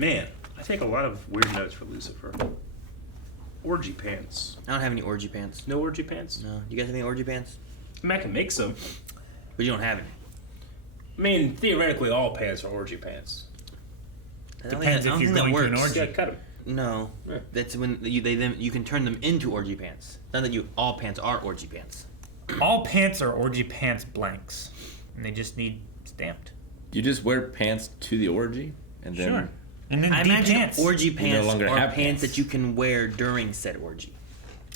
Man, I take a lot of weird notes for Lucifer. Orgy pants. I don't have any orgy pants. No orgy pants? No. You guys have any orgy pants? I mean, I can make some. But you don't have any. I mean, theoretically, all pants are orgy pants. Depends if you're going to an orgy. Yeah, cut them. No. Yeah. That's when you can turn them into orgy pants. Not that all pants are orgy pants. All pants are orgy pants blanks. And they just need stamped. You just wear pants to the orgy, and then Sure. And then I deep imagine pants. orgy no pants longer are have pants pants. that you can wear during said orgy.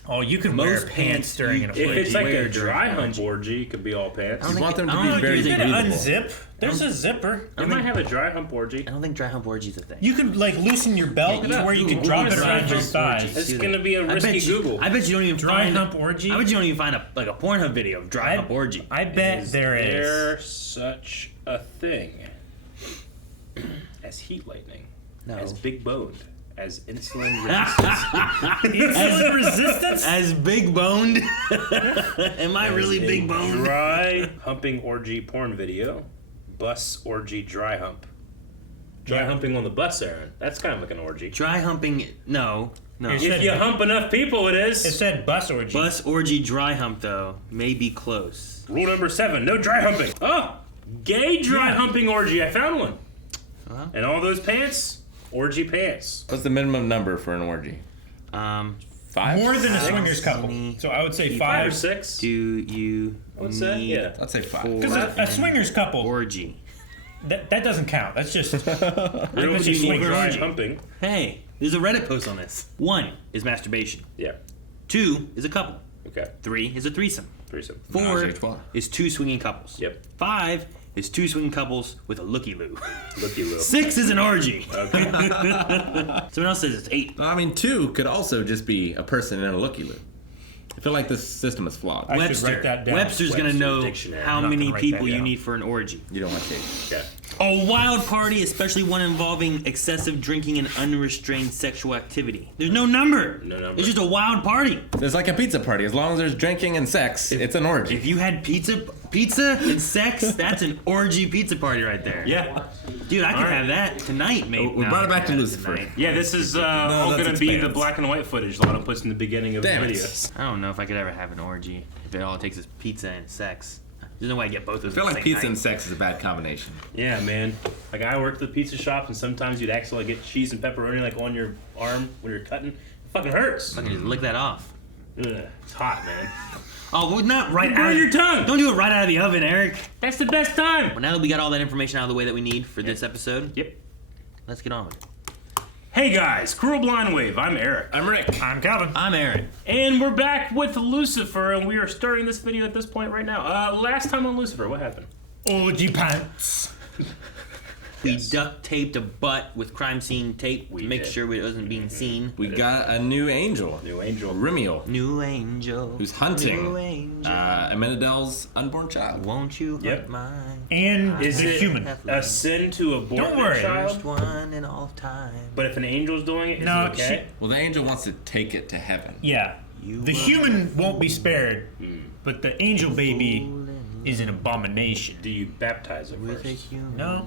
Oh, you can wear Most pants pants during you- an If orgy. it's like wear a dry during hump orgy, it could be all pants. you want them I to don't be think very you can breathable. unzip. There's a zipper. You might have a dry hump orgy. I don't think dry hump orgy is a thing. You can like loosen your belt Yeah, to where you can Google drop it dry around your hump thighs. orgy. It's See going to that. be a risky Google. I bet you don't even Dry find hump orgy? I bet you don't even find a Pornhub video of dry hump orgy. I bet there is. There such a thing as heat lightning, No. as big boned, as insulin resistance. Insulin resistance? As big boned. Am I really big boned? Dry humping orgy porn video. Bus orgy dry hump. Dry humping on the bus, Aaron. That's kind of like an orgy. Dry humping, no. It If you hump enough people, it It is. said bus orgy. Bus orgy dry hump, though, may be close. Rule number 7, no dry humping. Oh, gay dry humping orgy. I found one. Uh-huh. And all those pants, orgy pants. What's the minimum number for an orgy? 5 More than a Six. swingers couple. So I would say 5 or 5. 6. Do you What's that? need Yeah. I'd say 5. for Because a swingers couple, orgy? that doesn't count. That's just. Real That's just people swingers. dry orgy. humping. Hey, there's a Reddit post on this. 1 is masturbation. Yeah. 2 is a couple. Okay. 3 is a threesome. Threesome. 4 it's 12. is 2 swinging couples. Yep. 5 is 2 swinging couples with a looky-loo. Looky-loo. 6 is an orgy. Okay. Someone else says it's 8. I mean, 2 could also just be a person in a looky-loo. I feel like this system is flawed. I should write that down. Webster's gonna Webster's know dictionary. how I'm not many gonna write people that you down. need for an orgy. You don't want to. Okay. A wild party, especially one involving excessive drinking and unrestrained sexual activity. There's no number. No number. It's just a wild party. It's like a pizza party. As long as there's drinking and sex, it's an orgy. If you had pizza and sex, that's an orgy pizza party right there. Yeah. Dude, I could have that tonight, mate. We No, brought I it back can't to have it Lucifer. tonight. Yeah, this is all that's going to be the expands. black and white footage Lana puts in the beginning of Damn the it. video. I don't know if I could ever have an orgy if all it takes is pizza and sex. There's no way I get both of those. I feel like at the pizza same and night. sex is a bad combination. Yeah, man. Like, I worked at the pizza shops, and sometimes you'd accidentally get cheese and pepperoni, like, on your arm when you're cutting. It fucking hurts. I can just lick that off. Ugh, it's hot, man. Oh, well, not right You out. burn your tongue. Don't do it right out of the oven, Eric. That's the best time. Well, now that we got all that information out of the way that we need for this episode, Yep. let's get on with it. Hey, guys. Cruel Blind Wave. I'm Eric. I'm Rick. I'm Calvin. I'm Aaron. And we're back with Lucifer, and we are starting this video at this point right now. Last time on Lucifer, what happened? Orgy pants. We duct taped a butt with crime scene tape to make did. sure it wasn't being seen. We got a new angel. New angel. Rimiel, New angel. who's hunting New angel. Amenadel's unborn child. Won't you Yep. hunt mine? And Is the it human. a sin to abort Don't a worry. child? First one in all time. But if an angel's doing it, is No, it okay? Well, the angel wants to take it to heaven. Yeah. The human won't be spared, but the angel baby is an abomination. Do you baptize it With a first? human. No?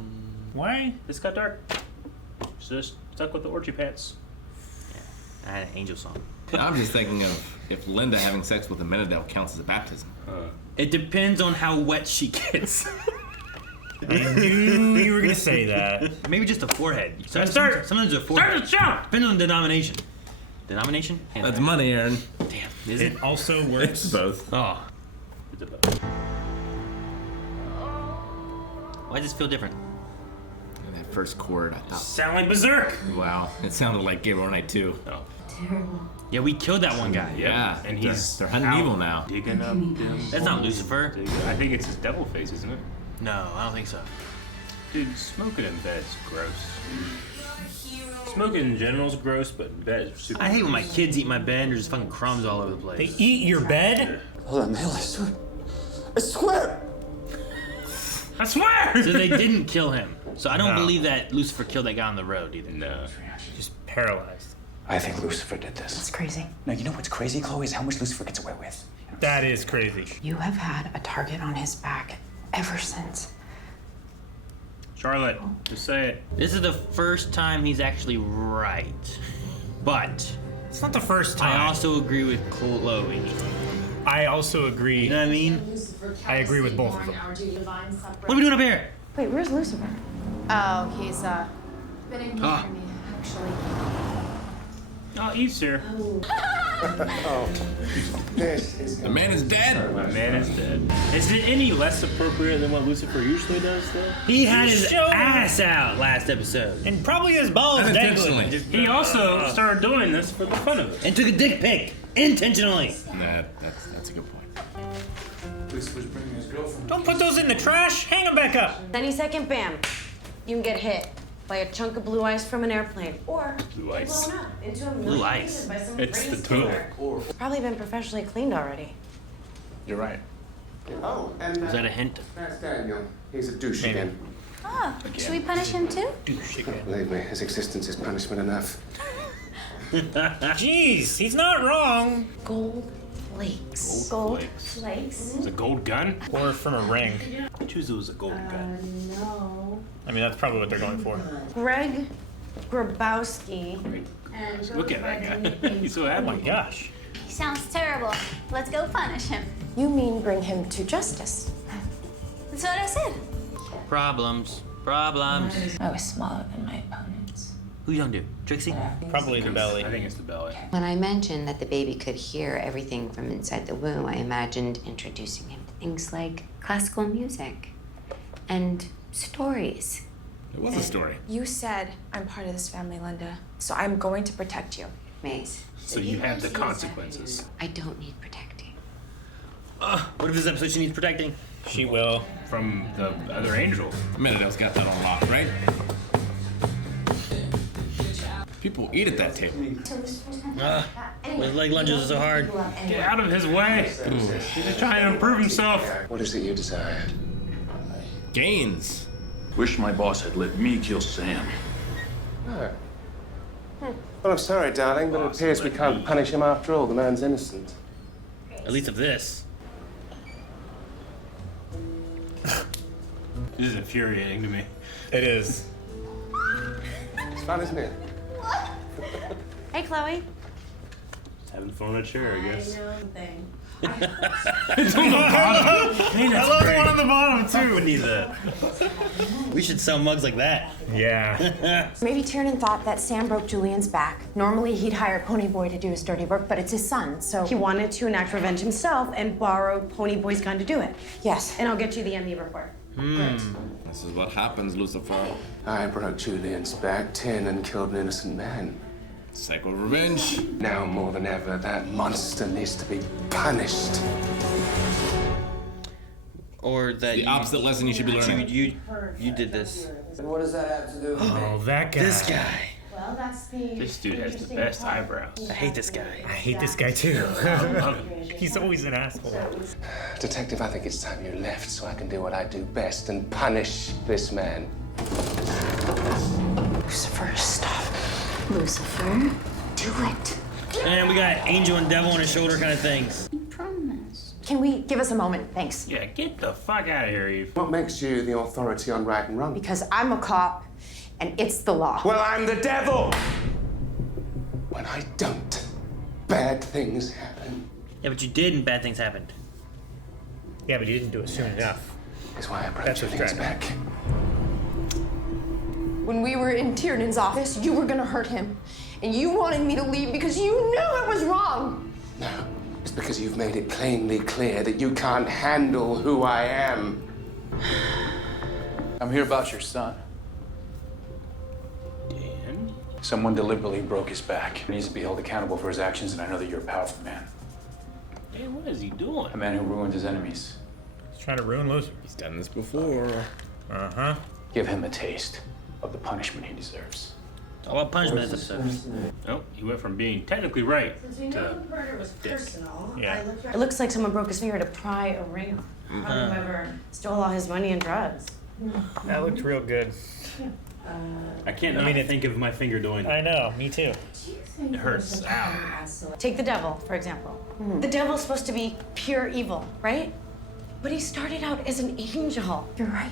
Why? This got dark. Just stuck with the orgy pants. I had an angel song. I'm just thinking of if Linda having sex with Amenadel counts as a baptism. It depends on how wet she gets. I knew you were gonna say that. Maybe just a forehead. Start. Sometimes a Start forehead. the show! Depends on the denomination. Denomination? That's money, Aaron. Damn. Is it? It also It's works. both. Oh. Why does this feel different? And that first chord, I thought, Sound like Berserk! wow, it sounded like Gabriel Knight 2. Oh. Yeah, we killed that one guy. Yeah, And they're- he's they're hunting out evil now. Digging up them. That's not Lucifer. I think it's his devil face, isn't it? No, I don't think so. Dude, smoking in bed is gross. Smoking in general is gross, but in bed is super I hate when my kids eat my bed and there's just fucking crumbs all over the They place. eat your bed? Hold on, Mel, I swear. I swear! I swear! So they didn't kill him. So I don't No. believe that Lucifer killed that guy on the road either. No. Just paralyzed. I think Lucifer did this. It's crazy. Now, you know what's crazy, Chloe, is how much Lucifer gets away with. That is crazy. You have had a target on his back ever since. Charlotte, just say it. This is the first time he's actually right. But It's not the first time. I also agree with Chloe. I also agree. You know what I mean? I agree with both of them. What are we doing up here? Wait, where's Lucifer? Oh, he's been in here Ah. for me, actually. Oh, he's here. The man is dead. My man is dead. Is it any less appropriate than what Lucifer usually does, though? He had his Show- ass out last episode And probably his balls Unintentionally. dangling. He also started doing this for the fun of it. and took a dick pic intentionally. Nah, that's a good point. Lucifer's bringing his girlfriend. Don't put those in the trash. Hang them back up. Any second, bam, you can get hit by a chunk of blue ice from an airplane, or Blue ice. blown up into a Blue million ice. pieces by some It's crazy the tool. skater. Probably been professionally cleaned already. You're right. Oh, and Is that a hint? that's Daniel. He's a douche again. Oh, should we punish him too? Believe me, his existence is punishment enough. Jeez, he's not wrong. Gold flakes. Gold Flakes. flakes. It's a gold gun? Or from a ring. I choose it was a golden gun. No. I mean, that's probably what they're going for. Greg Grabowski. And Look at that guy. He's so happy. Oh my gosh. he sounds terrible. Let's go punish him. You mean bring him to justice? That's what I said. Problems. Problems. I was smaller than my opponents. Who you talking to? Trixie? Probably the belly. I think it's the belly. When I mentioned that the baby could hear everything from inside the womb, I imagined introducing him to things like classical music and stories. It was a story. You said I'm part of this family, Linda, so I'm going to protect you. Maze, So you have the consequences. I don't need protecting. What if this episode she needs protecting? She will. From the other angel. Menadell's got that on lock, right? People eat at that table. His leg lunges are so hard. Get out of his way. He's just trying to improve himself. What is it you desire? Gains. Wish my boss had let me kill Sam. No. Well, I'm sorry, darling, but it appears we can't punish him after all. The man's innocent. At least of this. This is infuriating to me. It is. It's fun, isn't it? Hey, Chloe. Just having fun on a chair, I guess. I love the one on the bottom, too. We need that. We should sell mugs like that. Yeah. Maybe Tiernan thought that Sam broke Julian's back. Normally, he'd hire Ponyboy to do his dirty work, but it's his son, so he wanted to enact revenge himself and borrowed Ponyboy's gun to do it. Yes, and I'll get you the ME report. Great. This is what happens, Lucifer. I broke Julian's back, and killed an innocent man. Cycle of revenge. Now more than ever, that monster needs to be punished. Or that The opposite lesson you should be learning. you did this. What does that have to do with me? Oh, that guy. This guy. Well, that's the. This dude has the best eyebrows. I hate this guy. I hate this guy, too. He's always an asshole. Detective, I think it's time you left so I can do what I do best and punish this man. Lucifer, stop. Lucifer, do it. And we got angel and devil on his shoulder kind of things. You promised. Can we give us a moment? Thanks. Yeah, get the fuck out of here, Eve. What makes you the authority on right and wrong? Because I'm a cop, and it's the law. Well, I'm the devil! When I don't, bad things happen. Yeah, but you did and bad things happened. Yeah, but you didn't do it soon enough. That's why I broke That's what's Julian's driving. back. When we were in Tiernan's office, you were gonna hurt him. And you wanted me to leave because you knew it was wrong. No, it's because you've made it plainly clear that you can't handle who I am. I'm here about your son. Dan? Someone deliberately broke his back. He needs to be held accountable for his actions, and I know that you're a powerful man. Dan, what is he doing? A man who ruined his enemies. He's trying to ruin Lucifer. He's done this before. Uh-huh. Give him a taste of the punishment he deserves. It's all about punishment this episode. Oh, he went from being technically right to murder was dick. Yeah. It looks like someone broke his finger to pry a ring off. Probably whoever stole all his money and drugs. That looked real good. I can't think of my finger doing I that. know, me too. It hurts. Ow. Take the devil, for example. The devil's supposed to be pure evil, right? But he started out as an angel. You're right.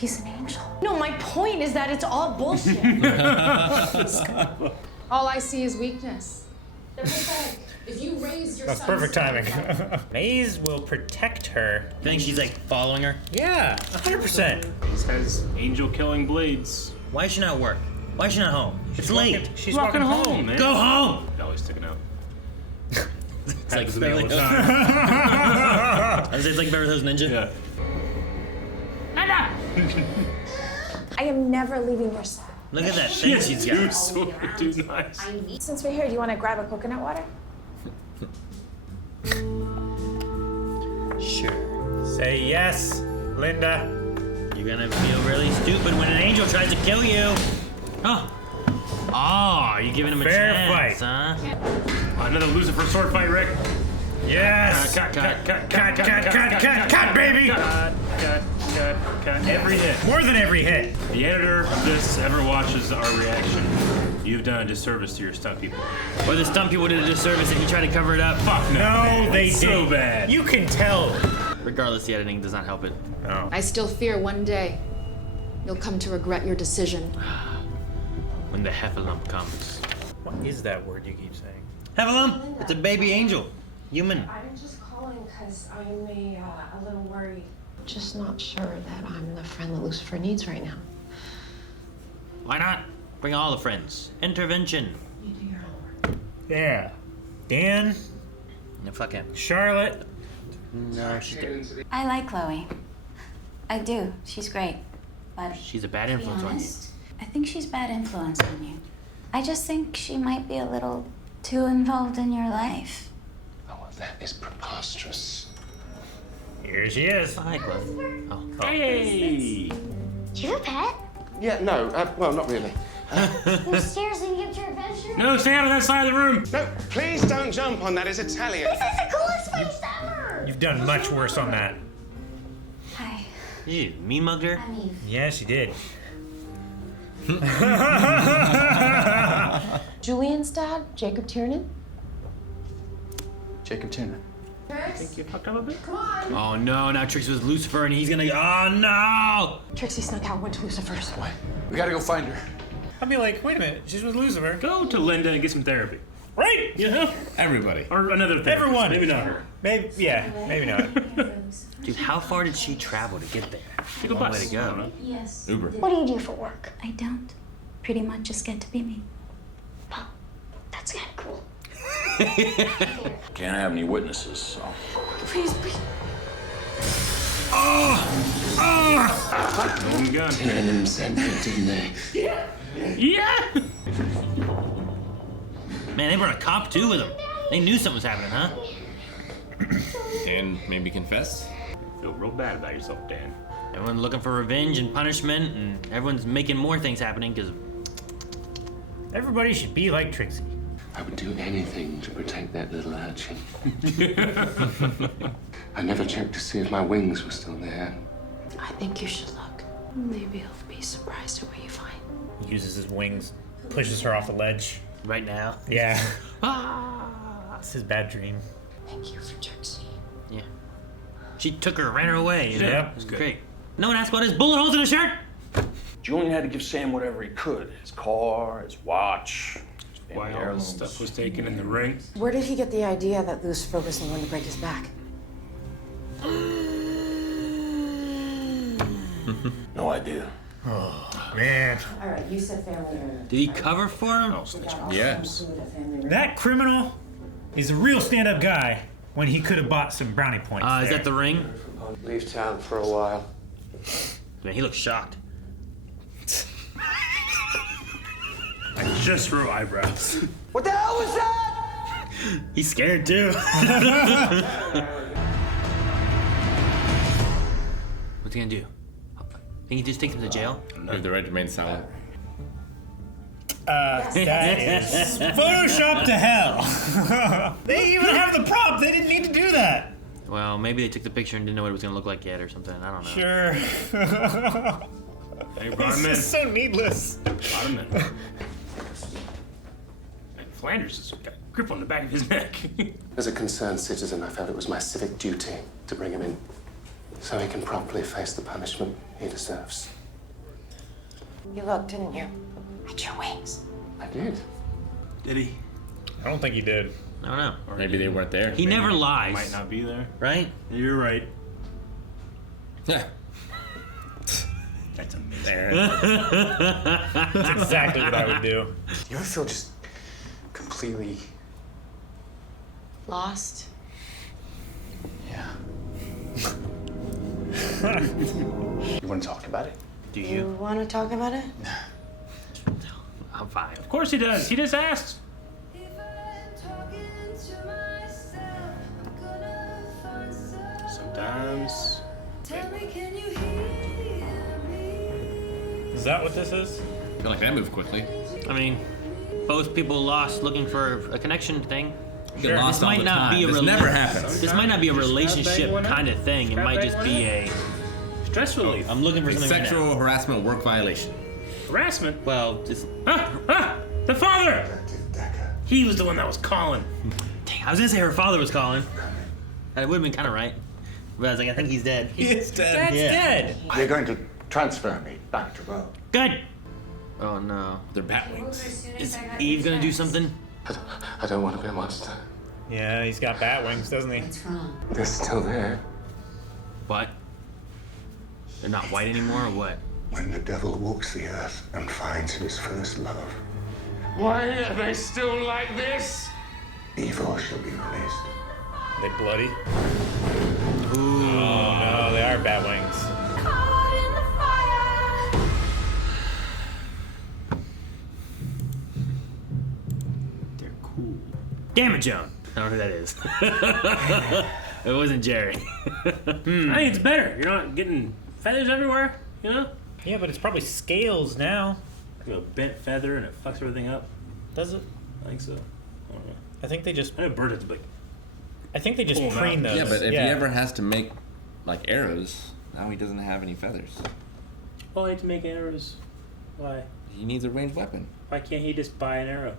He's an angel. No, my point is that it's all bullshit. All I see is weakness. They're pathetic. If you raise your That's son's perfect timing. standard- Maze will protect her. You think she's like following her? Yeah, 100%. He has angel killing blades. Why is she not at work? Why is she not home? It's late. She's walking home. man. Go home! No, he's sticking out. It's like Happens to me all the Beverly time. It's like Beverly Hills Ninja. Yeah. I am never leaving your side. Look at that thing she's got. Too nice. Since we're here, do you want to grab a coconut water? Sure. Say yes, Linda. You're gonna feel really stupid when an angel tries to kill you. Oh. Oh, you're giving him a Fair chance, fight. huh? Another Lucifer sword fight, Rick. Yes. Cut, Baby. Cut. Every hit. More than every hit. The editor of this ever watches our reaction. You've done a disservice to your stunt people. Or the stunt people did a disservice and you try to cover it up. Fuck no. No, they It's didn't. so bad. You can tell. Regardless, the editing does not help it. No. I still fear one day you'll come to regret your decision. When the heffalump comes. What is that word you keep saying? Heffalump! It's a baby angel. Human. I'm just calling because I'm a little worried. Just not sure that I'm the friend that Lucifer needs right now. Why not? Bring all the friends. Intervention. You do your homework. Yeah. Dan, No, fuck him. Charlotte. No, she's dead. I like Chloe. I do. She's great. But She's a bad to be influence on you. honest, I think she's bad influence on you. I just think she might be a little too involved in your life. Oh, well, that is preposterous. Here she is. Hi, Chloe. Oh. Hey! Do you have a pet? Yeah, no, well, not really. Who stares and gives your adventure? No, stay out of that side of the room. No, please don't jump on that. It's Italian. This is the coolest face ever! You've done much worse on that. Hi. Did you mean mugged her? I mean, Yeah, she did. Julian's dad, Jacob Tiernan? Jacob Tuna. You fucked up a bit? Oh no, now Trixie was Lucifer and he's gonna. Oh no! Trixie snuck out and went to Lucifer's. What? We gotta go find her. I'd be like, wait a minute, she's with Lucifer. Go to Linda and get some therapy. Right? You know? Everybody. Or another therapist. Everyone. Maybe not her. Maybe, yeah, maybe not. Dude, how far did she travel to get there? Take a Long bus. way to go. yes. Uber. What do you do for work? I don't. Pretty much just get to be me. Well, that's kind of cool. Can't have any witnesses, so. Please, please. Golden gun. Tiernan sent it, didn't they? Yeah! Man, they brought a cop too with them. They knew something was happening, huh? And maybe confess? Feel real bad about yourself, Dan. Everyone's looking for revenge and punishment, and everyone's making more things happening because Everybody should be like Trixie. I would do anything to protect that little urchin. I never checked to see if my wings were still there. I think you should look. Maybe he'll be surprised at what you find. He uses his wings, pushes her off the ledge. right now. Yeah. It's his bad dream. Thank you for Trixie. Yeah. She took her, ran her away. You know? Yep. It was great. No one asked about his bullet holes in his shirt. Julian had to give Sam whatever he could. His car, his watch, his family Why all this heirlooms. stuff was taken in the ring. Where did he get the idea that Lucifer was the one to break his back? No idea. Man, All right, you said family owner. Did he cover for him? Oh, snitch. Yes. that criminal is a real stand-up guy when he could have bought some brownie points. Is there. that the ring? Leave town for a while. Man, he looks shocked. I just wrote eyebrows. What the hell was that? He's scared too. What's he gonna do? Think he just takes him to jail? You have the right to remain silent. That is Photoshop to hell. They even have the prop. They didn't need to do that. Well, maybe they took the picture and didn't know what it was gonna look like yet or something. I don't know. Sure. Hey, brought This him in. is so needless. Brought him in. Man, Flanders has got a grip on the back of his neck. As a concerned citizen, I felt it was my civic duty to bring him in. so he can properly face the punishment he deserves. You looked, didn't you? At your wings. I did. Did he? I don't think he did. I don't know. Or maybe they weren't there. He never lies. Might not be there. Right? You're right. Yeah. That's amazing. That's exactly what I would do. You ever feel just completely... Lost? Yeah. You want to talk about it? Do You you? want to talk about it? I'm fine. Of course he does. He just asked. Sometimes. Is that what this is? I feel like that moved quickly. I mean, both people lost looking for a connection thing. You get lost This all might the not time. be a This never happens. This might not be a relationship kind of thing. It might just be a Stress relief. I'm looking for something right now. Sexual harassment work violation. Harassment. Well, just The father! He was the one that was calling. dang, I was gonna say her father was calling. That would have been kind of right. But I was like, I think he's dead. He's dead. That's dead. They're going to transfer me back to Rome. Good. Oh no. They're bat wings. Is Eve gonna do something? I don't want to be a monster. Yeah, he's got bat wings, doesn't he? What's wrong? They're still there. What? They're not white anymore, or what? When the devil walks the earth and finds his first love, Why are they still like this? evil shall be released. They bloody. Ooh. Oh no, they are bat wings. They're cool. Damn it, Joan. I don't know who that is. It wasn't Jerry. I think it's better. You're not getting feathers everywhere, you know? Yeah, but it's probably scales now. You know, bent feather and it fucks everything up. Does it? I think so. I don't know. I think they just. I know birds like Pull 'em preen Yeah, those. but if he ever has to make like arrows, now he doesn't have any feathers. oh, I hate to make arrows. Why? He needs a ranged weapon. Why can't he just buy an arrow?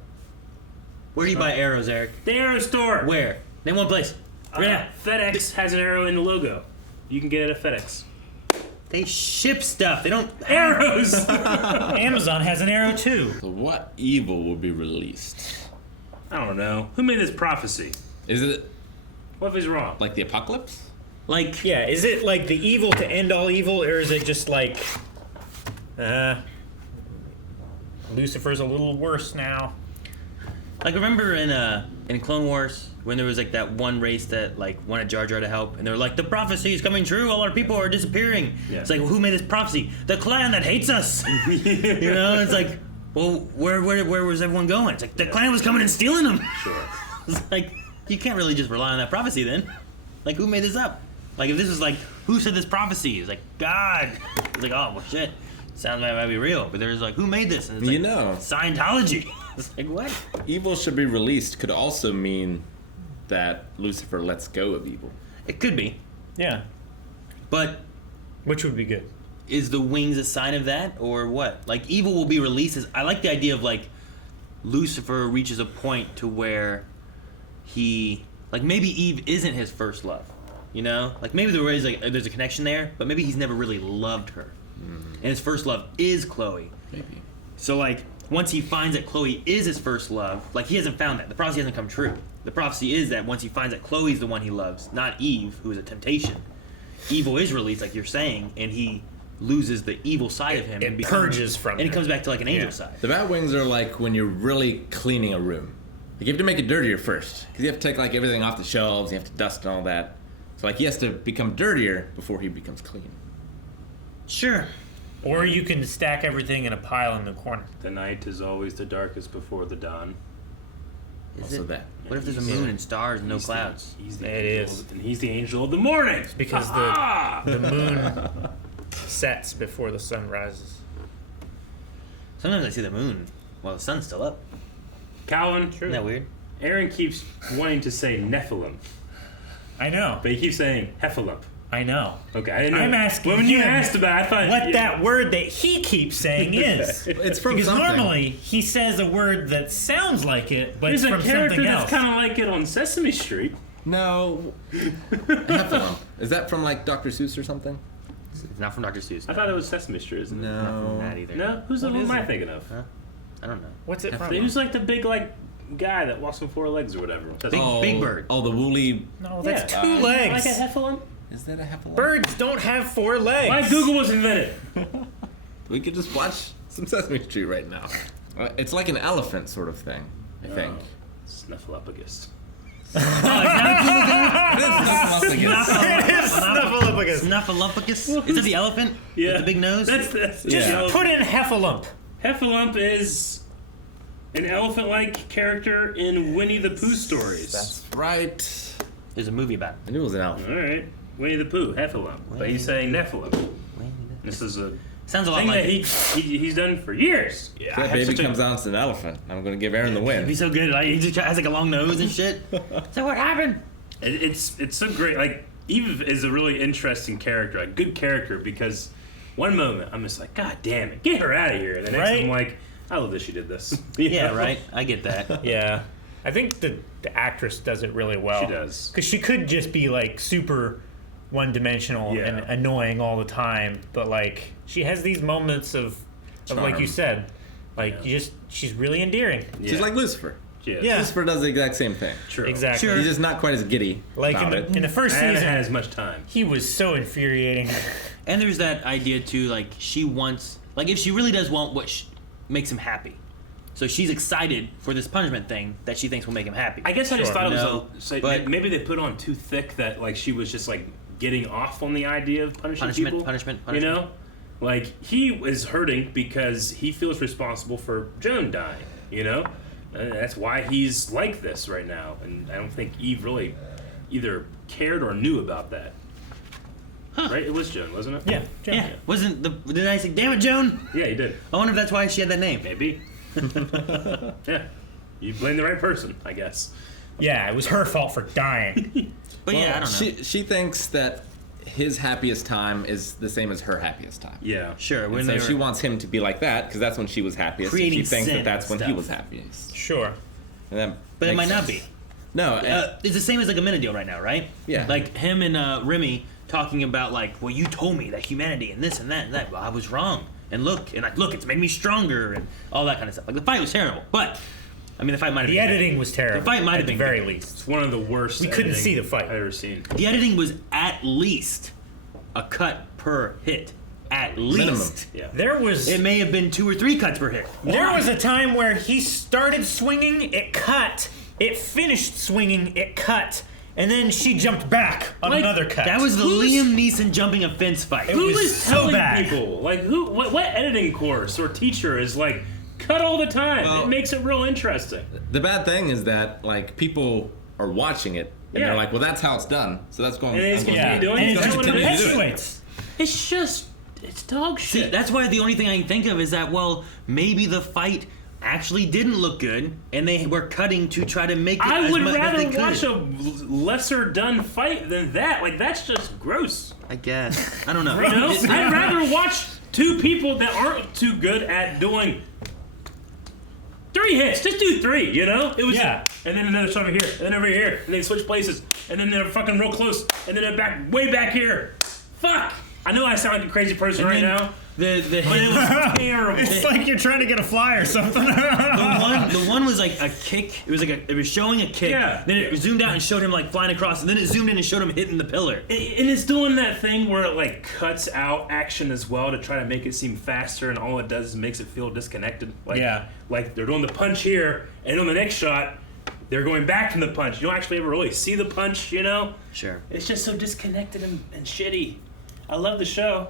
Where do you buy arrows, Eric? The arrow store. Where? Name one place. FedEx has an arrow in the logo. You can get it at FedEx. They ship stuff. They don't Arrows. Amazon has an arrow too. So what evil will be released? I don't know. Who made this prophecy? Is it What if he's wrong? like the apocalypse? like. Yeah, is it like the evil to end all evil, or is it just like, Lucifer's a little worse now? Like remember in Clone Wars when there was like that one race that like wanted Jar Jar to help, and they were like, the prophecy is coming true. All our people are disappearing. Yeah. It's like, well, who made this prophecy? The clan that hates us. You know, it's like, well, where was everyone going? It's like the clan was coming and stealing them. Sure. It's like you can't really just rely on that prophecy then. Like who made this up? Like if this was like who said this prophecy? It's like God. It's like oh well shit. Sounds like it might be real, but there's like who made this? And it's You like, know. Scientology. It's like what? Evil should be released could also mean that Lucifer lets go of evil. It could be, Yeah, but which would be good. is the wings a sign of that or what? Like evil will be released as I like the idea of like Lucifer reaches a point to where he like maybe Eve isn't his first love. You know? Like maybe there's a connection there, but maybe he's never really loved her. And his first love is Chloe. Maybe. So like once he finds that Chloe is his first love, like he hasn't found that. The prophecy hasn't come true. The prophecy is that once he finds that Chloe's the one he loves, not Eve, who is a temptation, evil is released, like you're saying, and he loses the evil side of him. It purges from and it him. comes back to like an angel side. The bat wings are like when you're really cleaning a room. Like you have to make it dirtier first, because you have to take like everything off the shelves, you have to dust and all that. So like he has to become dirtier before he becomes clean. Sure. Or you can stack everything in a pile in the corner. The night is always the darkest before the dawn. Is Also it? that. What if there's a moon and stars and no clouds? He's the It angel is. and he's the angel of the morning. Because the moon sets before the sun rises. Sometimes I see the moon while the sun's still up. Calvin, Isn't that weird? Aaron keeps wanting to say Nephilim, I know. but he keeps saying Hephalump. I know. Okay, I didn't know. I'm asking when you him asked about it, I thought what that word that he keeps saying is. It's from Because something. normally he says a word that sounds like it, but There's it's a from character something that's else. kind of like it on Sesame Street. No. Nephilim. Is that from like Dr. Seuss or something? It's not from Dr. Seuss. I thought it was Sesame Street, isn't it? Not from that either. No? Who am I thinking of? Huh? I don't know. What's it from? Who's like the big like guy that walks on 4 legs or whatever? Big Bird. Oh, the woolly. No, that's Yeah. 2 legs. Like a heffalump? Is that a heffalump? Birds don't have 4 legs. Why Google was invented? We could just watch some Sesame Street right now. It's like an elephant sort of thing, I think. Snuffleupagus. Snuffleupagus. Snuffleupagus? Is that the elephant? Yeah. With the big nose? That's Just put in heffalump. Heffalump is an elephant-like character in Winnie the Pooh stories. That's right. There's a movie about it. I knew it was an elephant. All right, Winnie the Pooh, Heffalump, but he's saying Nephilim. This is a Sounds a lot thing like that he's done for years. If that baby comes out as an elephant, I'm going to give Aaron the It'd be win. so good. Like, he just has like a long nose and shit. So what happened? It's so great. Like Eve is a really interesting character, a good character, because one moment I'm just like, God damn it, get her out of here, and the next Right? I'm like, I love that she did this. You Yeah, know? right. I get that. Yeah. I think the actress does it really well. She does. Because she could just be like super one-dimensional Yeah. and annoying all the time, but like she has these moments of like you said, like she's really endearing. Yeah. She's like Lucifer. Yeah. Lucifer does the exact same thing. True. Exactly. Sure. He's just not quite as giddy Like about in it. the first I haven't season, had as much time. he was so infuriating. And there's that idea too, like she wants, like if she really does want what makes him happy, so she's excited for this punishment thing that she thinks will make him happy. I guess I just Sure. thought it was No, so but- maybe they put on too thick that like she was just like getting off on the idea of punishment. Punishment. You know, like he is hurting because he feels responsible for Joan dying. You know, and that's why he's like this right now. And I don't think Eve really either cared or knew about that. Right? It was Joan, wasn't it? Yeah. Joan. Yeah. Wasn't the? Did I say, damn it, Joan? Yeah, he did. I wonder if that's why she had that name. Maybe. Yeah. You blame the right person, I guess. Yeah, it was her fault for dying. But yeah, I don't know. She thinks that his happiest time is the same as her happiest time. Yeah. Sure. And When so they she were wants him to be like that because that's when she was happiest. And creating she thinks sin that that's and when he stuff. was happiest. Sure. And that But it makes might not sense. be. No. It's the same as like a minute deal right now, right? Yeah. Like him and Remy talking about like, well, you told me that humanity and this and that and that. Well, I was wrong. And look, it's made me stronger and all that kind of stuff. Like the fight was terrible, but I mean the fight might have The been editing was terrible. The fight might have at been the very good. least. It's one of the worst We couldn't editing see the fight. I've ever seen. The editing was at least a cut per hit. At least. Yeah. There was It may have been 2 or 3 cuts per hit. There was a time where he started swinging, it cut. It finished swinging, it cut. And then she jumped back on Like, another cut. That was the Liam Neeson jumping a fence fight. It Who was is so telling bad. people? Like, what editing course or teacher is like, cut all the time? Well- It makes it real interesting. The bad thing is that like people are watching it and Yeah. they're like, well, that's how it's done. So that's going. And it's I'm going continue to doing and it. it Is that just what it is? perpetuates. It's just, it's dog shit. See, that's why the only thing I can think of is that, well, maybe the fight actually didn't look good, and they were cutting to try to make it I as would much as they rather could. watch a lesser done fight than that. Like, that's just gross. I guess. I don't know. You know? I'd rather watch 2 people that aren't too good at doing 3 hits. Just do 3, you know? It was Yeah. And then another shot over here, and then over here, and they switch places, and then they're fucking real close, and then they're back way back here. Fuck! I know I sound like a crazy person And right then now, The but it was terrible. It's like you're trying to get a fly or something. the one was like a kick. It was showing a kick. Yeah. Then it zoomed out and showed him like flying across, and then it zoomed in and showed him hitting the pillar. And it's doing that thing where it like cuts out action as well to try to make it seem faster, and all it does is makes it feel disconnected. Like, Yeah. Like they're doing the punch here, and on the next shot, they're going back from the punch. You don't actually ever really see the punch, you know? Sure. It's just so disconnected and shitty. I love the show,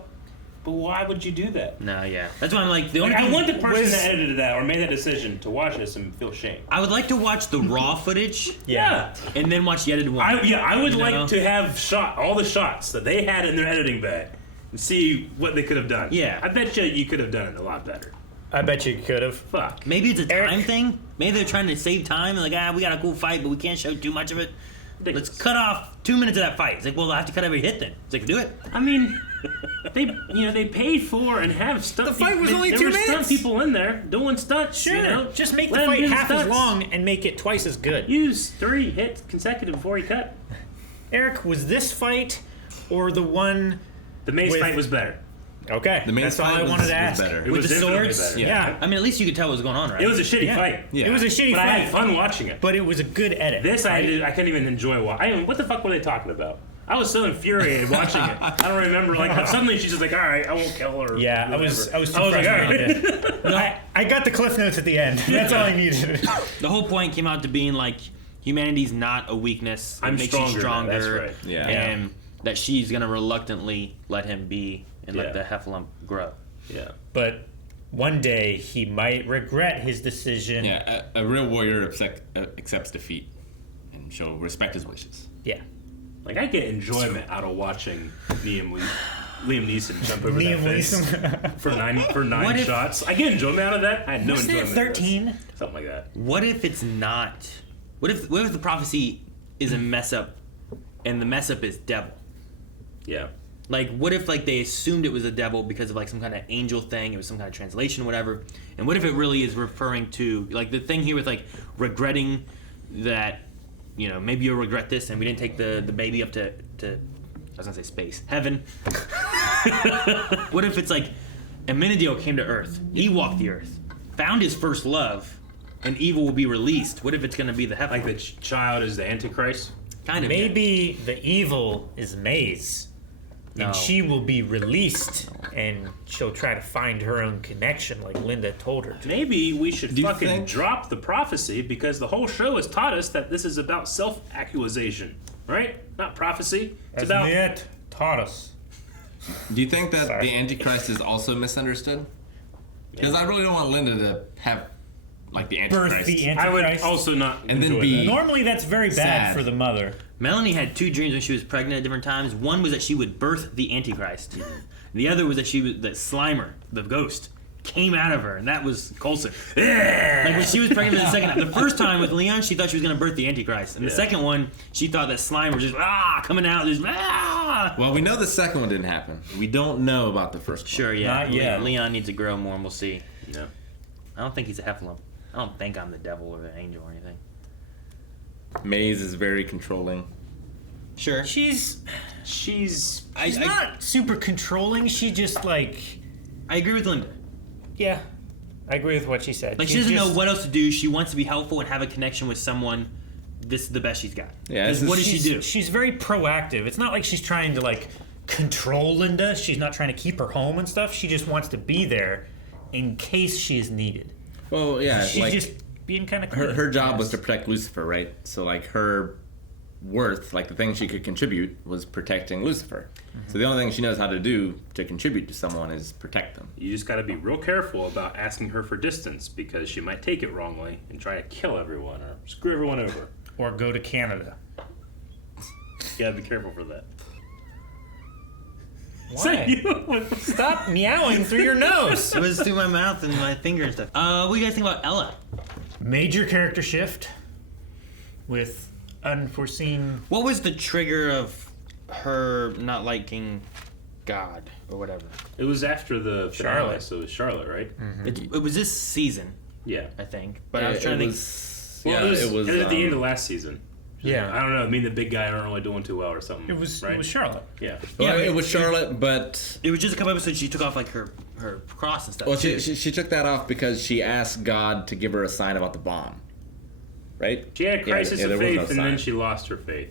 but why would you do that? No, yeah. That's why I'm like the only. Like, I thing want the person was- that edited that or made that decision to watch this and feel shame. I would like to watch the raw footage. Yeah. And then watch the edited one. I would You know? like to have shot all the shots that they had in their editing bag and see what they could have done. Yeah. I bet you could have done it a lot better. I bet you could have. Fuck. Maybe it's a Eric- time thing. Maybe they're trying to save time and like, we got a cool fight, but we can't show too much of it. Let's cut off 2 minutes of that fight. It's like, well, I have to cut every hit then. It's like, do it. I mean, they paid for and have stunt. The fight was only there 2 were stunt minutes. people in there doing stunts. Sure. You know? Just make Let the 'em fight do half as stunts. long and make it twice as good. Use 3 hits consecutive before you cut. Eric, was this fight or the one? The mace with- fight was better. Okay, The main that's all fight I was- wanted to was ask. better. It With was the infinitely swords? better. Yeah. I mean, at least you could tell what was going on, right? It was a shitty Yeah. fight. Yeah. It was a shitty But I fight, had fun watching it. but it was a good edit. This I couldn't even enjoy. What the fuck were they talking about? I was so infuriated watching it. I don't remember. Like suddenly she's just like, all right, I won't kill her. Yeah, I was too like, all frustrated. I got the cliff notes at the end. That's all I needed. The whole point came out to being like humanity's not a weakness. It I'm makes stronger you now, stronger. that's right. Yeah. And that she's gonna reluctantly let him be and let Yeah. the Heffalump grow. Yeah. But one day he might regret his decision. Yeah, a real warrior accepts defeat, and she'll respect his wishes. Yeah. Like I get enjoyment out of watching Liam Neeson jump over Liam that fence Neeson. for nine What if- shots. I get enjoyment out of that. I had no Wasn't it enjoyment. out of this. 13? Something like that. What if it's not? What if the prophecy is a mess up, and the mess up is devil? Yeah. Like, what if like they assumed it was a devil because of like some kind of angel thing? It was some kind of translation, whatever. And what if it really is referring to like the thing here with like regretting that, you know, maybe you'll regret this, and we didn't take the baby up to I was gonna say space, heaven. What if it's like Amenadiel came to Earth, he walked the Earth, found his first love, and evil will be released? What if it's gonna be the Heffalump? Like the child is the Antichrist. Kind of. Maybe the evil is Maze. No. And she will be released, and she'll try to find her own connection, like Linda told her to. Maybe we should Do you fucking think- drop the prophecy because the whole show has taught us that this is about self-accusation, right? Not prophecy. It's about it taught us. Do you think that Sorry. the Antichrist is also misunderstood? Because I really don't want Linda to have like the Antichrist. Birth the I would Antichrist. also not And then enjoy be- that. Normally, that's very bad Sad. for the mother. Melanie had two dreams when she was pregnant at different times. One was that she would birth the Antichrist. The other was that that Slimer, the ghost, came out of her, and that was Coulson. Like when she was pregnant for the second time. The first time with Leon, she thought she was going to birth the Antichrist. And the Yeah. second one, she thought that Slimer was just coming out. Just Well, we know the second one didn't happen. We don't know about the first one. Sure, yeah. Not yet. Leon needs to grow more, and we'll see. No. I don't think he's a Heffalump. I don't think I'm the devil or the angel or anything. Maze is very controlling. Sure. She's She's not super controlling. She just like, I agree with Linda. yeah, I agree with what she said. Like, she She's doesn't know just- what else to do. She wants to be helpful and have a connection with someone. This is the best she's got. Yeah, 'Cause this is- what does she do? She's very proactive. It's not like she's trying to like control Linda. She's not trying to keep her home and stuff. She just wants to be there in case she is needed. Well, yeah, She's like just being kind of her job was to protect Lucifer, right? So like her worth, like the thing she could contribute, was protecting Lucifer. So the only thing she knows how to do to contribute to someone is protect them. You just got to be real careful about asking her for distance because she might take it wrongly and try to kill everyone or screw everyone over. or go to Canada. You got to be careful for that. Why? Stop meowing through your nose. It was through my mouth and my finger and stuff. What do you guys think about Ella? Major character shift with unforeseen. What was the trigger of her not liking God or whatever? It was after the finale, Charlotte. so it was Charlotte, right? It was this season, Yeah. I think. But I was trying to think. Well, it was at the end of um, last season. Yeah. I don't know. Me and the big guy aren't really doing too well or something. It was right? it was Charlotte. Yeah. Well, Yeah, it was Charlotte, but It was just a couple episodes she took off like her cross and stuff. well, too. she took that off because she asked God to give her a sign about the bomb, right? She had a crisis there of was faith, no and sign. then she lost her faith.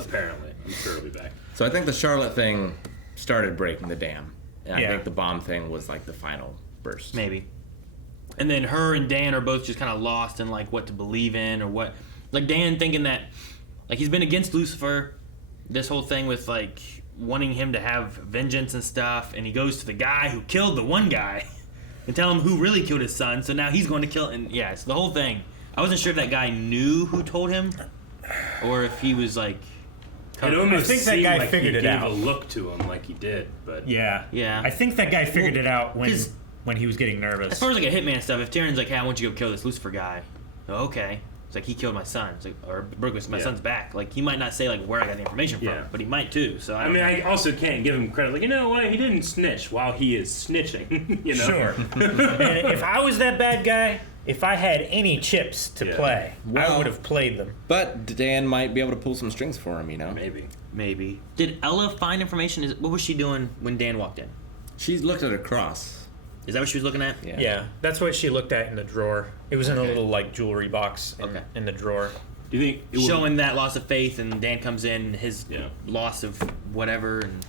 Apparently, I'm sure it'll be back. So I think the Charlotte thing started breaking the dam, and Yeah. I think the bomb thing was like the final burst. Maybe. And then her and Dan are both just kind of lost in like what to believe in or what. Like Dan thinking that, like he's been against Lucifer, this whole thing with like wanting him to have vengeance and stuff, and he goes to the guy who killed the one guy and tell him who really killed his son. So now he's going to kill. And yeah, so the whole thing. I wasn't sure if that guy knew who told him, or if he was like. It almost I think that seemed guy like figured he it gave out. a look to him, like he did, but Yeah. Yeah. I think that guy figured it out 'cause- when he was getting nervous. As far as like a hitman stuff, if Tyrion's like, "Hey, I want you to go kill this Lucifer guy," oh, okay. It's like he killed my son. It's like, or broke my Yeah. son's back. Like he might not say like where I got the information from, Yeah. but he might too. So I mean, I also can't give him credit. Like, you know what? He didn't snitch while he is snitching. You know. Sure. And if I was that bad guy, if I had any chips to play, I Well- would have played them. But Dan might be able to pull some strings for him, Maybe. Did Ella find information? What was she doing when Dan walked in? She looked at a cross. Is that what she was looking at? Yeah, that's what she looked at in the drawer. It was in a little like jewelry box in the drawer. Do you think showing that loss of faith, and Dan comes in, his loss of whatever, and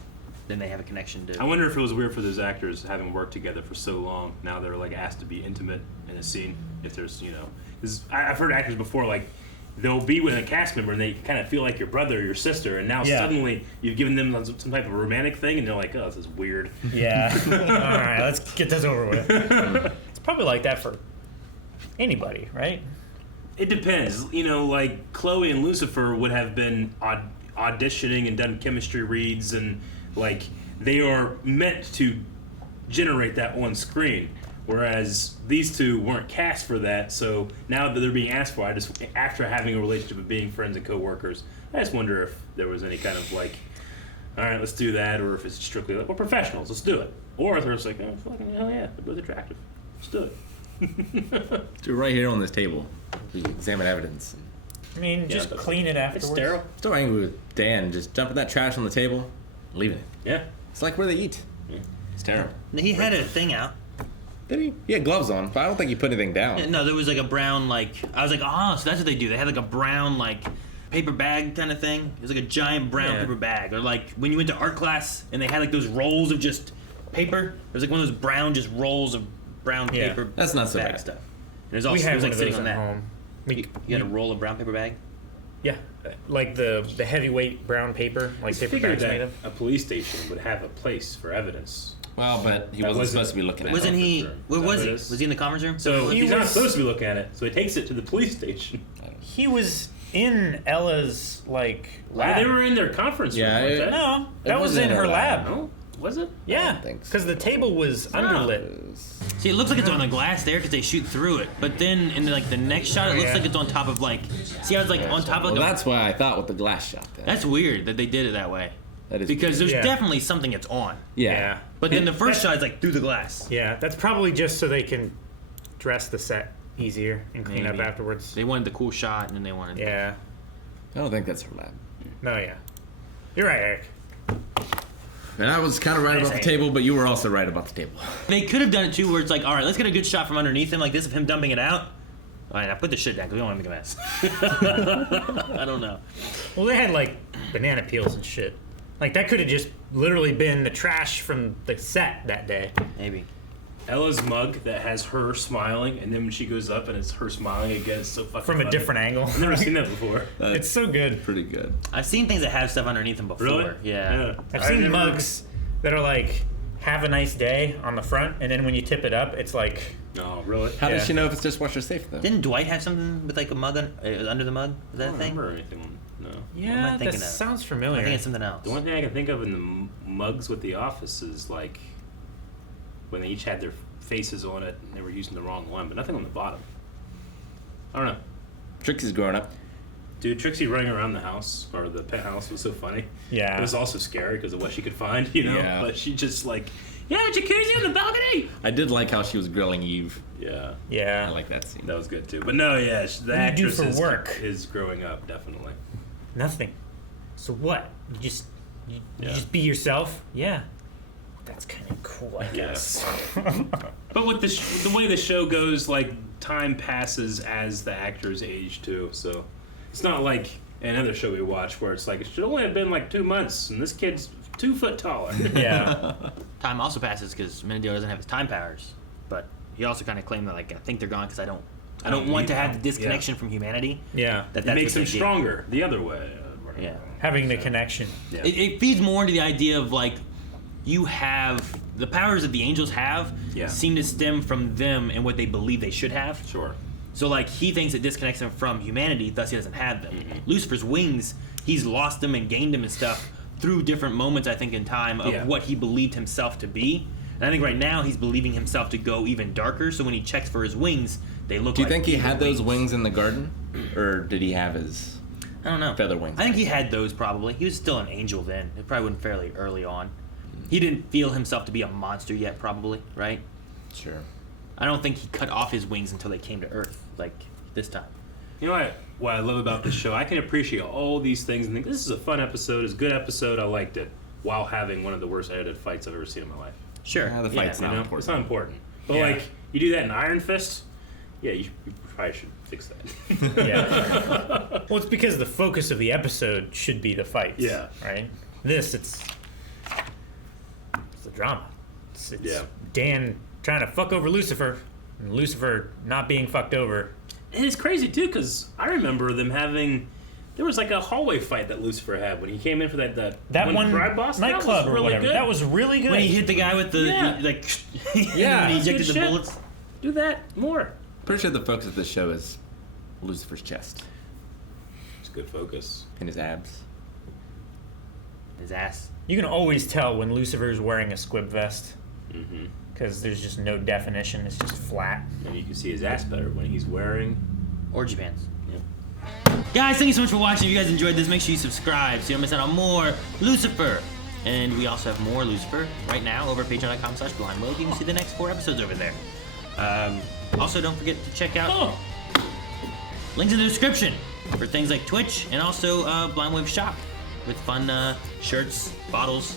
then they have a connection to. I wonder if it was weird for those actors having worked together for so long. Now they're like asked to be intimate in a scene. If there's, because I've heard actors before like they'll be with a cast member and they kind of feel like your brother or your sister, and now suddenly you've given them some type of romantic thing, and they're like, oh, this is weird. Yeah. All right, let's get this over with. It's probably like that for anybody, right? It depends. Like Chloe and Lucifer would have been auditioning and done chemistry reads, and like they are meant to generate that on screen. Whereas these two weren't cast for that, so now that they're being asked for, after having a relationship of being friends and co-workers, I just wonder if there was any kind of like, all right, let's do that, or if it's strictly like, we're professionals, let's do it. Or if they're just like, oh, fucking hell yeah, they're both attractive, let's do it. Do it right here on this table. We examine evidence. I mean, just clean it afterwards. It's sterile. Still angry with Dan, just dumping that trash on the table, leaving it. Yeah. It's like where they eat. Yeah. It's terrible. He had a thing out. Did he? He had gloves on, but I don't think he put anything down. No, there was like a brown, like, I was like, oh, so that's what they do. They had like a brown, like, paper bag kind of thing. It was like a giant brown paper bag. Or like when you went to art class and they had like those rolls of just paper. It was like one of those brown, just rolls of brown paper. That's not so bag bad. stuff. And it was also, We it had was one like of sitting those on at that. home. You had a roll of brown paper bag? Yeah, like the heavyweight brown paper, like paper Figured bags that made of. a police station would have a place for evidence. Well, but he wasn't supposed to be looking at it. Wasn't he? Where was he? Is that what it is? Was he in the conference room? So He he's not was- supposed to be looking at it, so he takes it to the police station. He was in Ella's like Well, lab. they were in their conference room. weren't they? No, It that was wasn't in in her her lab. No? Was it? Yeah, don't think so. because the table was underlit. See, it looks like it's on the glass there because they shoot through it. But then in like the next shot, it looks like it's on top of like. See how it's like on top of. Well, Like that's why I thought with the glass shot. Then. that's weird that they did it that way. That is Because weird. there's definitely something that's on. Yeah. But then the first shot is like through the glass. Yeah, that's probably just so they can dress the set easier and clean up Maybe. afterwards. They wanted the cool shot, and then they wanted. Yeah. I don't think that's her lab. No, yeah. You're right, Eric. And I was kind of right Nice about the aim. table, but you were also right about the table. They could have done it too, where it's like, all right, let's get a good shot from underneath him, like this of him dumping it out. All right, now put the shit down because we don't want to make a mess. I don't know. Well, they had like banana peels and shit. Like that could have just literally been the trash from the set that day. Maybe. Ella's mug that has her smiling, and then when she goes up and it's her smiling again, it's so fucking From a funny. different angle. I've never seen that before. It's so good. Pretty good. I've seen things that have stuff underneath them before. Really? Yeah. I've seen mugs that are like "Have a nice day" on the front, and then when you tip it up, it's like. No, really? How Yeah. does she know if it's dishwasher safe though? Didn't Dwight have something with like a mug under the mug? Is that I a don't thing? remember anything. No. What am I Yeah, that thinking of? sounds I familiar. think it's something else. The one thing I can think of in the mugs with the Office is like when they each had their faces on it and they were using the wrong one, but nothing on the bottom. I don't know. Trixie's growing up. Dude, Trixie running around the house or the penthouse was so funny. Yeah. It was also scary because of what she could find, you know? Yeah. But she just like, yeah, jacuzzi on the balcony! I did like how she was grilling Eve. Yeah. I Yeah. like that scene. That was good too. But no, yeah, the What do you do actress for is, work? is growing up, definitely. Nothing. So what? You just you Yeah. just be yourself? Yeah. That's kind of cool, I Yeah. guess. But with the way the show goes, like, time passes as the actors age too, so it's not like another show we watch where it's like, it should only have been like 2 months and this kid's 2 foot taller. Yeah. Time also passes because Menadeo doesn't have his time powers, but he also kind of claimed that like I think they're gone because I don't want to have the disconnection from humanity. Yeah. That's It makes what him they do. stronger the other way. Yeah. Having the connection. Yeah. It feeds more into the idea of like you have the powers that the angels have Yeah. seem to stem from them and what they believe they should have. Sure. So like he thinks it disconnects him from humanity, thus he doesn't have them. Lucifer's wings, he's lost them and gained them and stuff through different moments, I think, in time of Yeah. what he believed himself to be. And I think right now he's believing himself to go even darker. So when he checks for his wings, they look. Do you like think he evil had those wings in the garden, or did he have his? I don't know. Feather wings. I think he had those probably. He was still an angel then. It probably went fairly early on. He didn't feel himself to be a monster yet, probably, right? Sure. I don't think he cut off his wings until they came to Earth, like this time. You know what I love about this show? I can appreciate all these things and think this is a fun episode, it's a good episode, I liked it, while having one of the worst edited fights I've ever seen in my life. Sure. The fight's not important. It's not important. But Yeah. like, you do that in Iron Fist, yeah, you probably should fix that. Yeah. Well, it's because the focus of the episode should be the fights. Yeah. Right? It's the drama. It's Dan trying to fuck over Lucifer, and Lucifer not being fucked over. And it's crazy too, because I remember them having. There was like a hallway fight that Lucifer had when he came in for that one crime boss nightclub that was or really whatever. Good. That was really good. When he hit the guy with the like, Yeah, when he it's good ejected the shit. bullets. Do that more. Pretty sure the focus of this show is Lucifer's chest It's good focus. and his abs. His ass. You can always tell when Lucifer's wearing a squib vest Mm-hmm. because there's just no definition. It's just flat. And you can see his ass better when he's wearing. Orgy pants. Yeah. Guys, thank you so much for watching. If you guys enjoyed this, make sure you subscribe so you don't miss out on more Lucifer. And we also have more Lucifer right now over at patreon.com/blindwave. You can see the next 4 episodes over there. Also, don't forget to check out links in the description for things like Twitch and also Blindwave Shop with fun shirts, bottles,